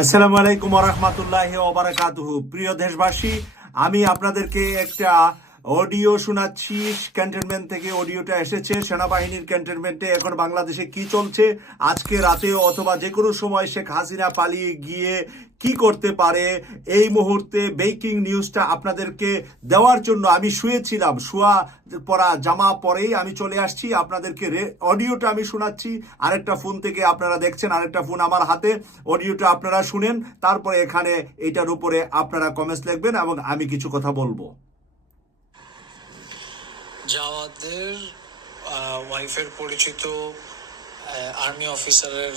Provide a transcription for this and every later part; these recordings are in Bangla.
আসসালামু আলাইকুম ওয়া রাহমাতুল্লাহি ওয়া বারাকাতুহু। প্রিয় দেশবাসী, আমি আপনাদেরকে একটা অডিও শোনাচ্ছি। ক্যান্টনমেন্ট থেকে অডিওটা এসেছে। সেনাবাহিনীর ক্যান্টনমেন্টে এখন বাংলাদেশে কি চলছে, আজকে রাতে অথবা যে কোনো সময় শেখ হাসিনা পালিয়ে গিয়ে কি করতে পারে, এই মুহূর্তে ব্রেকিং নিউজটা আপনাদেরকে দেওয়ার জন্য আমি শুয়েছিলাম। শোয়া পরা জামা পরেই আমি চলে আসছি। আপনাদেরকে অডিওটা আমি শোনাচ্ছি। আরেকটা ফোন থেকে আপনারা দেখছেন, আরেকটা ফোন আমার হাতে। অডিওটা আপনারা শুনেন, তারপরে এখানে এটার উপরে আপনারা কমেন্টস লিখবেন এবং আমি কিছু কথা বলবো। জাওয়াদের ওয়াইফের পরিচিত আর্মি অফিসারের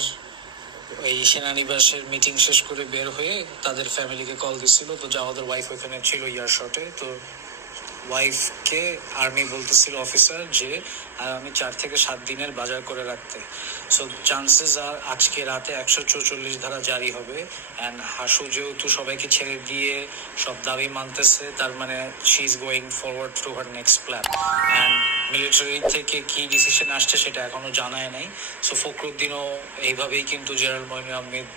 এই সেনানিবাসের মিটিং শেষ করে বের হয়ে তাদের ফ্যামিলিকে কল দিছিল। তো জাওয়াদের ওয়াইফ ওখানে ছিল ইয়ার শটে। তো ওয়াইফকে আর্মি বলতেছিল অফিসার যে আমি 4 থেকে 7 দিনের বাজার করে রাখতে। সো চান্সেস আর আজকে রাতে 144 ধারা জারি হবে। অ্যান্ড হাসু যেহেতু সবাইকে ছেড়ে দিয়ে সব দাবি মানতেছে, তার মানে she is going forward to her next plan. And military থেকে কি ডিসিশন আসছে সেটা এখনো জানায় নাই। সো ফখরুদ্দিনও এইভাবেই কিন্তু জেনারেল মঈন আহমেদ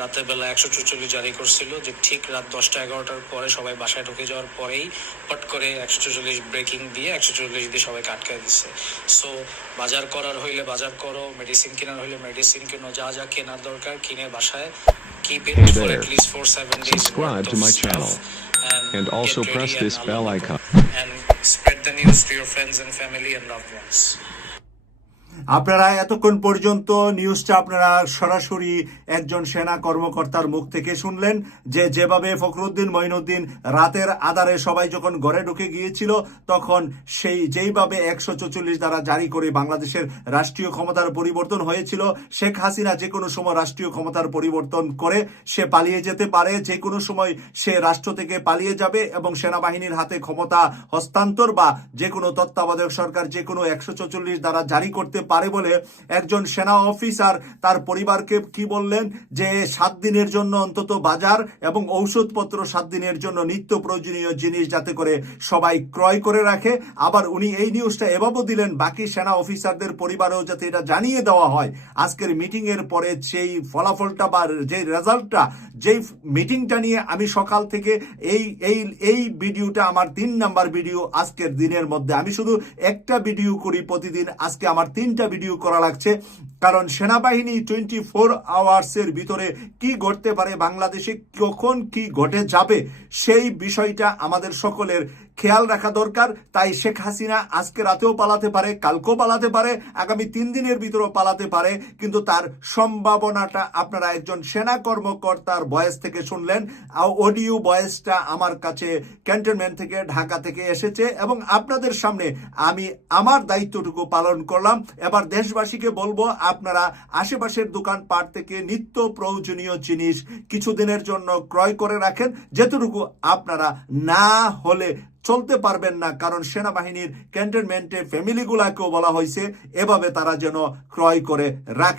রাতের বেলা 144 জারি করছিল, যে ঠিক রাত 10টা-11টার পরে সবাই বাসায় ঢুকে যাওয়ার পরেই পট করে 144 ব্রেকিং দিয়ে 144 দিয়ে সবাইকে আটকায় দিচ্ছে। সো বাজার করার হইলে বাজার করো, মেডিসিন কেনার হইলে মেডিসিন কেনো, যা যা কেনার দরকার কিনে বাসায় keep it Hey for there. at least 4-7 days Subscribe worth to of my stuff, channel and also get press ready this and bell Allah icon. and spread the news to your friends and family and loved ones. আপনারা এতক্ষণ পর্যন্ত নিউজটা আপনারা সরাসরি একজন সেনা কর্মকর্তার মুখ থেকে শুনলেন, যে যেভাবে ফখরুদ্দিন মঈনুদ্দিন রাতের আধারে সবাই যখন ঘরে ঢুকে গিয়েছিল, তখন যেইভাবে 144 দ্বারা জারি করে বাংলাদেশের রাষ্ট্রীয় ক্ষমতার পরিবর্তন হয়েছিল। শেখ হাসিনা যে কোনো সময় রাষ্ট্রীয় ক্ষমতার পরিবর্তন করে সে পালিয়ে যেতে পারে, যে কোনো সময় সে রাষ্ট্র থেকে পালিয়ে যাবে এবং সেনাবাহিনীর হাতে ক্ষমতা হস্তান্তর বা যে কোনো তত্ত্বাবধায়ক সরকার যে কোনো 144 দ্বারা জারি করতে পারে বলে একজন সেনা অফিসার তার পরিবারকে কি বললেন, যে 7 দিনের জন্য অন্তত বাজার এবং ঔষধপত্র, 7 দিনের জন্য নিত্য প্রয়োজনীয় জিনিস যাতে করে সবাই ক্রয় করে রাখে। আবার উনি এই নিউজটা এভাবেও দিলেন বাকি সেনা অফিসারদের পরিবারেও যাতে এটা জানিয়ে দেওয়া হয়। আজকের মিটিং এর পরে সেই ফলাফলটা বা যে রেজাল্টটা, যেই মিটিংটা নিয়ে আমি সকাল থেকে এই ভিডিওটা আমার 3 নাম্বার ভিডিও আজকের দিনের মধ্যে। আমি শুধু একটা ভিডিও করি প্রতিদিন, আজকে আমার 3টা ভিডিও করা লাগছে, কারণ সেনাবাহিনী 24 আওয়ার্সের ভিতরে কি ঘটতে পারে, বাংলাদেশে কখন কি ঘটে যাবে, সেই বিষয়টা আমাদের সকলের খেয়াল রাখা দরকার। তাই শেখ হাসিনা আজকে রাতেও পালাতে পারে, কালকেও পালাতে পারে, আগামী 3 দিনের ভিতরেও পালাতে পারে, কিন্তু তার সম্ভাবনাটা আপনারা একজন সেনা কর্মকর্তার ভয়েস থেকে শুনলেন। অডিও ভয়েসটা আমার কাছে ক্যান্টনমেন্ট থেকে, ঢাকা থেকে এসেছে এবং আপনাদের সামনে আমি আমার দায়িত্বটুকু পালন করলাম। এবার দেশবাসীকে বলবো, আপনারা আশেপাশের দোকানপাট থেকে নিত্য প্রয়োজনীয় জিনিস কিছুদিনের জন্য ক্রয় করে রাখেন, যেটুকু আপনারা না হলে চলতে পারবেন না। কারণ সেনাবাহিনীর ক্যান্টনমেন্টে ফ্যামিলিগুলাকেও বলা হয়েছে এভাবে তারা যেন ক্রয় করে রাখে।